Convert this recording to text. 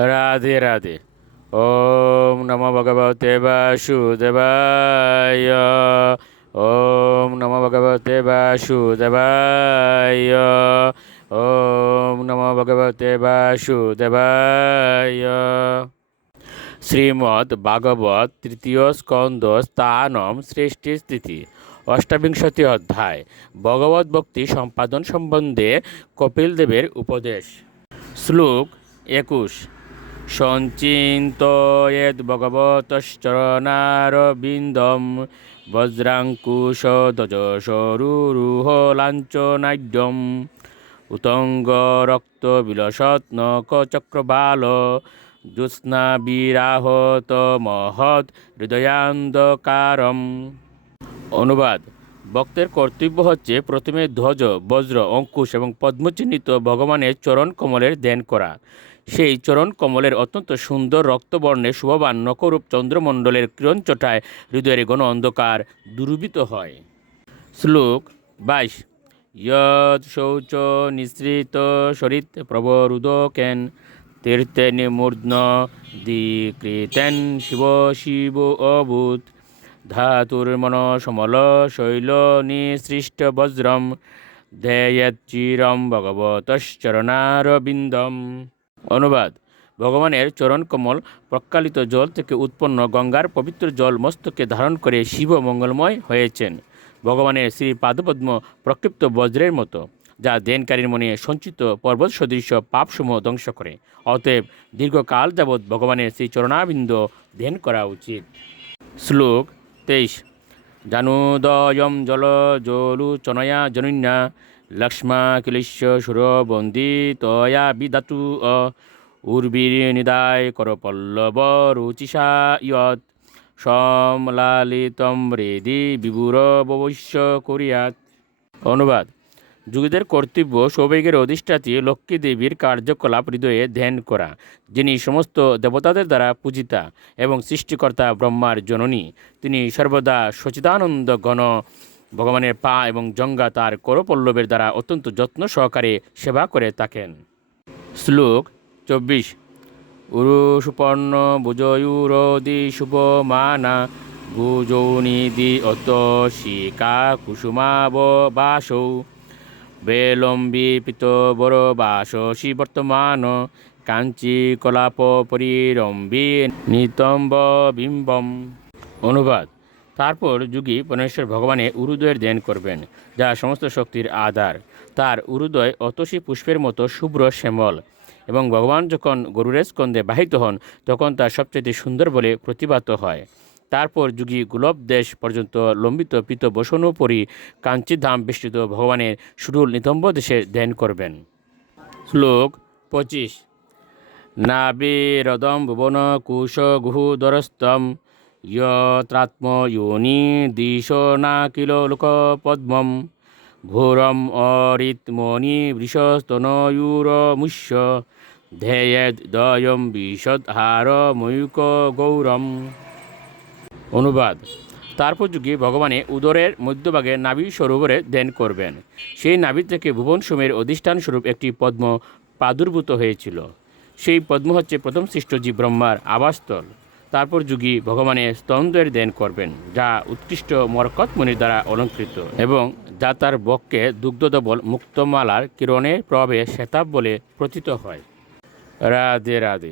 রাধে রাধে। ওম নমো ভগবতে বাসুদেবায়। ওম নমো ভগবতে বাসুদেবায়। ওম নমো ভগবতে বাসুদেবায়। শ্রীমদ্ ভাগবত তৃতীয় স্কন্দ স্থানম সৃষ্টি স্থিতি অষ্টাবিংশতি অধ্যায় ভগবত ভক্তি সম্পাদন সম্বন্ধে কপিলদেবের উপদেশ। শ্লোক 21। সঞ্চিন্তয়েদ ভগবতশ্চরণারবিন্দম বজ্রাঙ্কুশদজসরুরুহ লাঞ্ছনাঢ্যম উতঙ্গ রক্ত বিলসৎনক চক্রবাল জ্যোৎস্নাবিরাহত মহৎ হৃদয়ান্ধকারম। অনুবাদ: ভক্তের কর্তব্য হচ্ছে প্রথমে ধ্বজ, বজ্র, অঙ্কুশ এবং পদ্মচিহ্নিত ভগবানের চরণ কমলের ধ্যান করা। সেই চরণ কমলের অত্যন্ত সুন্দর রক্তবর্ণে শোভাবান নখরূপ চন্দ্রমণ্ডলের কিরণচটায় হৃদয়ের ঘন অন্ধকার দূরীভূত হয়। শ্লোক 22। যৎ শৌচ নিঃসৃত সরিত প্রবরুদকেন তীর্থেন মূর্ধ্ন দ্বিকৃতেন শিব শিব অভূত ধাতুর্মন সমল শৈল নিসৃষ্ট বজ্রম ধ্যেয়চ্চিরম ভগবতশ্চরণারবিন্দম। অনুবাদ: ভগবানের চরণ কমল প্রক্ষালিত জল থেকে উৎপন্ন গঙ্গার পবিত্র জল মস্তকে ধারণ করে শিব মঙ্গলময় হয়েছেন। ভগবানের শ্রী পাদপদ্ম প্রক্ষিপ্ত বজ্রের মতো, যা ধ্যানকারীর মনে সঞ্চিত পর্বত সদৃশ পাপসমূহ ধ্বংস করে। অতএব দীর্ঘকাল যাবৎ ভগবানের শ্রী চরণাবিন্দ ধ্যান করা উচিত। শ্লোক 23। জানুদয়ম জল জলুচনয়া জনুন্যা লক্ষ্মা কিলিশ্য সুরবন্দি তয়া বিধাতু উর্বির্নিদায় করপল্লব রুচিষা ইয়ৎ সমলালিতম হৃদি বিভুর ভবিষ্য কুরিয়াত। অনুবাদ: যোগীদের কর্তব্য সৌভাগ্যের অধিষ্ঠাত্রী লক্ষ্মী দেবীর কার্যকলাপ হৃদয়ে ধ্যান করা, যিনি সমস্ত দেবতাদের দ্বারা পূজিতা এবং সৃষ্টিকর্তা ব্রহ্মার জননী। তিনি সর্বদা সচিদানন্দ ঘন ভগবানের পা এবং জঙ্ঘা তার করপল্লবের দ্বারা অত্যন্ত যত্ন সহকারে সেবা করে থাকেন। শ্লোক 24। উরু সুপর্ণ ভুজয়ুরদি শুভমানা ভুজৌনিধি অত শিকা কুসুমাব বাসৌ বেলম্বী পিত বর বাসসি বর্তমান কাঞ্চি কলাপ পরিরম্বী নিতম্ব বিম্বম। অনুবাদ: তারপর যোগী পরমেশ্বর ভগবানের উরুদয়ের ধ্যান করবেন, যা সমস্ত শক্তির আধার। তার উরুদয় অতসী পুষ্পের মতো শুভ্র শ্যামল, এবং ভগবান যখন গরুড়ের স্কন্ধে বাহিত হন তখন তা সবচেয়ে সুন্দর বলে প্রতিভাত হয়। তারপর যোগী গোলব দেশ পর্যন্ত লম্বিত পীত বসনোপরি কাঞ্চিধাম বেষ্টিত ভগবানের সুরুল নিতম্ব দেশের ধ্যান করবেন। শ্লোক 25। নাবিরদম ভুবন কুশ গুহুদরস্তম যত্রাত্ম যোনি দিশো না কিল লোক পদ্মম ঘোরম অরিতমণি বৃষস্তনয়ুরমুষ্য ধ্যেয়েদ দয়ম বিশদহার ময়ূক গৌরম। অনুবাদ: তারপর যোগী ভগবানের উদরের মধ্যভাগে নাভি সরোবরে ধ্যান করবেন। সেই নাভি থেকে ভুবন সময়ের অধিষ্ঠান স্বরূপ একটি পদ্ম প্রাদুর্ভূত হয়েছিল। সেই পদ্ম হচ্ছে প্রথম সৃষ্ট জীব ব্রহ্মার আবাসস্থল। তারপর যোগী ভগবানের স্তনদ্বয়ের ধ্যান করবেন, যা উৎকৃষ্ট মরকত মণির দ্বারা অলঙ্কৃত এবং যা তার বক্ষে দুগ্ধধবল মুক্তমালার কিরণের প্রভাবে শ্বেতাভ বলে প্রতীত হয়। রাধে রাধে।